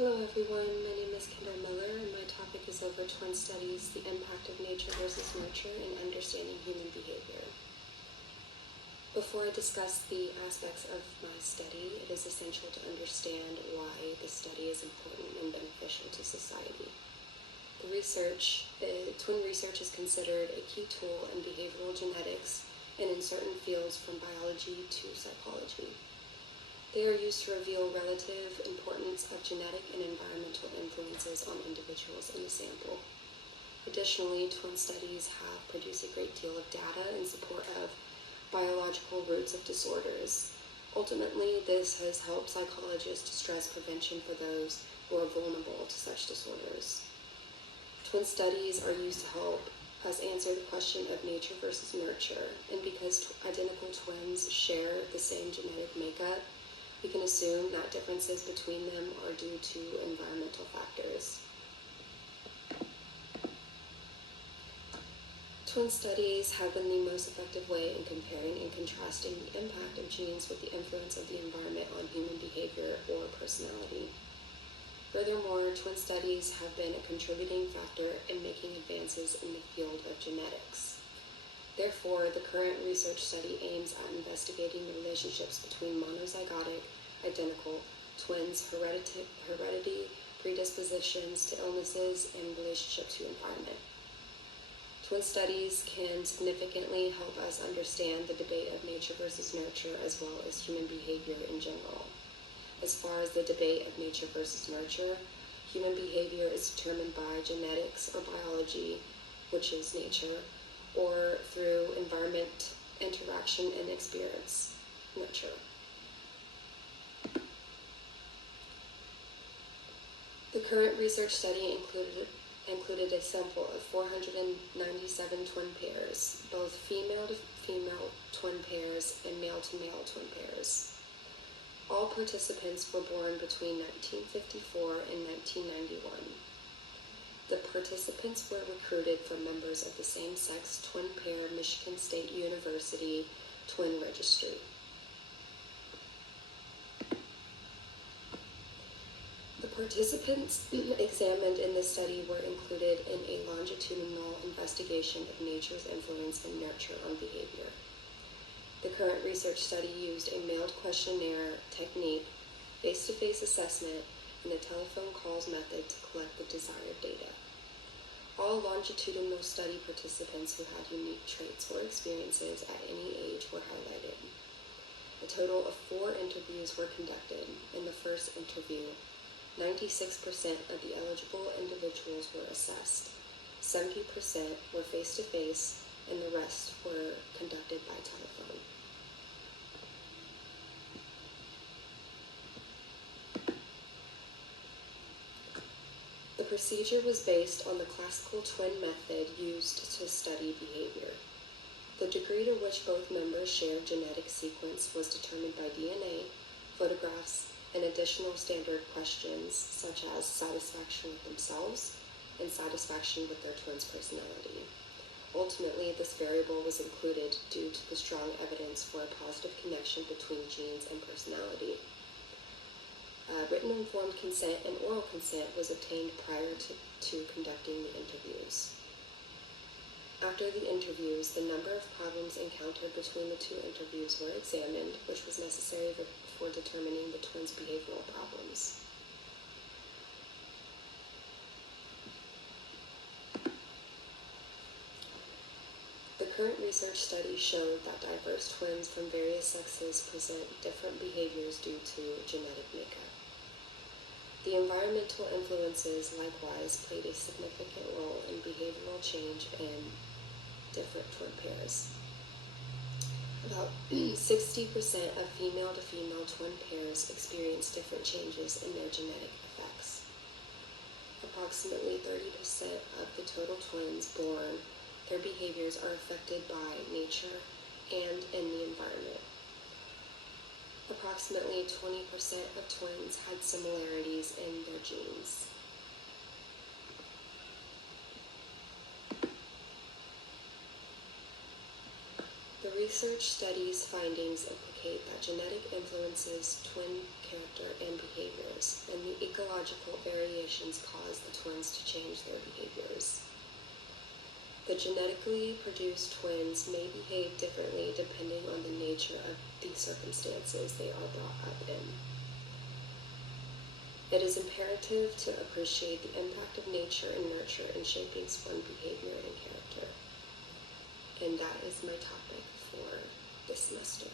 Hello everyone, my name is Kendall Miller and my topic is over twin studies, the impact of nature versus nurture in understanding human behavior. Before I discuss the aspects of my study, it is essential to understand why the study is important and beneficial to society. Twin research is considered a key tool in behavioral genetics and in certain fields from biology to psychology. They are used to reveal relative importance of genetic and environmental influences on individuals in the sample. Additionally, twin studies have produced a great deal of data in support of biological roots of disorders. Ultimately, this has helped psychologists stress prevention for those who are vulnerable to such disorders. Twin studies are used to help us answer the question of nature versus nurture, and because identical twins share the same genetic makeup, we can assume that differences between them are due to environmental factors. Twin studies have been the most effective way in comparing and contrasting the impact of genes with the influence of the environment on human behavior or personality. Furthermore, twin studies have been a contributing factor in making advances in the field of genetics. Therefore, the current research study aims at investigating the relationships between monozygotic, identical twins, heredity, predispositions to illnesses, and relationship to environment. Twin studies can significantly help us understand the debate of nature versus nurture as well as human behavior in general. As far as the debate of nature versus nurture, human behavior is determined by genetics or biology, which is nature, or through environment, interaction, and experience, nurture. The current research study included a sample of 497 twin pairs, both female-to-female twin pairs and male-to-male twin pairs. All participants were born between 1954 and 1991. The participants were recruited from members of the same-sex twin pair Michigan State University Twin Registry. The participants examined in this study were included in a longitudinal investigation of nature's influence and nurture on behavior. The current research study used a mailed questionnaire technique, face-to-face assessment, and a telephone calls method to collect the desired data. All longitudinal study participants who had unique traits or experiences at any age were highlighted. A total of 4 interviews were conducted. In the first interview, 96% of the eligible individuals were assessed. 70% were face-to-face, and the rest were conducted by telephone. The procedure was based on the classical twin method used to study behavior. The degree to which both members shared genetic sequence was determined by DNA, photographs, and additional standard questions such as satisfaction with themselves and satisfaction with their twin's personality. Ultimately, this variable was included due to the strong evidence for a positive connection between genes and personality. Written informed consent and oral consent was obtained prior to conducting the interviews. After the interviews, the number of problems encountered between the 2 interviews were examined, which was necessary for determining the twins' behavioral problems. The current research study showed that diverse twins from various sexes present different behaviors due to genetic makeup. The environmental influences likewise played a significant role in behavioral change in different twin pairs. About 60% of female-to-female twin pairs experience different changes in their genetic effects. Approximately 30% of the total twins born, their behaviors are affected by nature and in the environment. Approximately 20% of twins had similarities in their genes. The research studies findings implicate that genetic influences twin character and behaviors, and the ecological variations cause the twins to change their behaviors. The genetically produced twins may behave differently depending on the nature of the circumstances they are brought up in. It is imperative to appreciate the impact of nature and nurture in shaping sperm behavior and character. And that is my topic for this semester.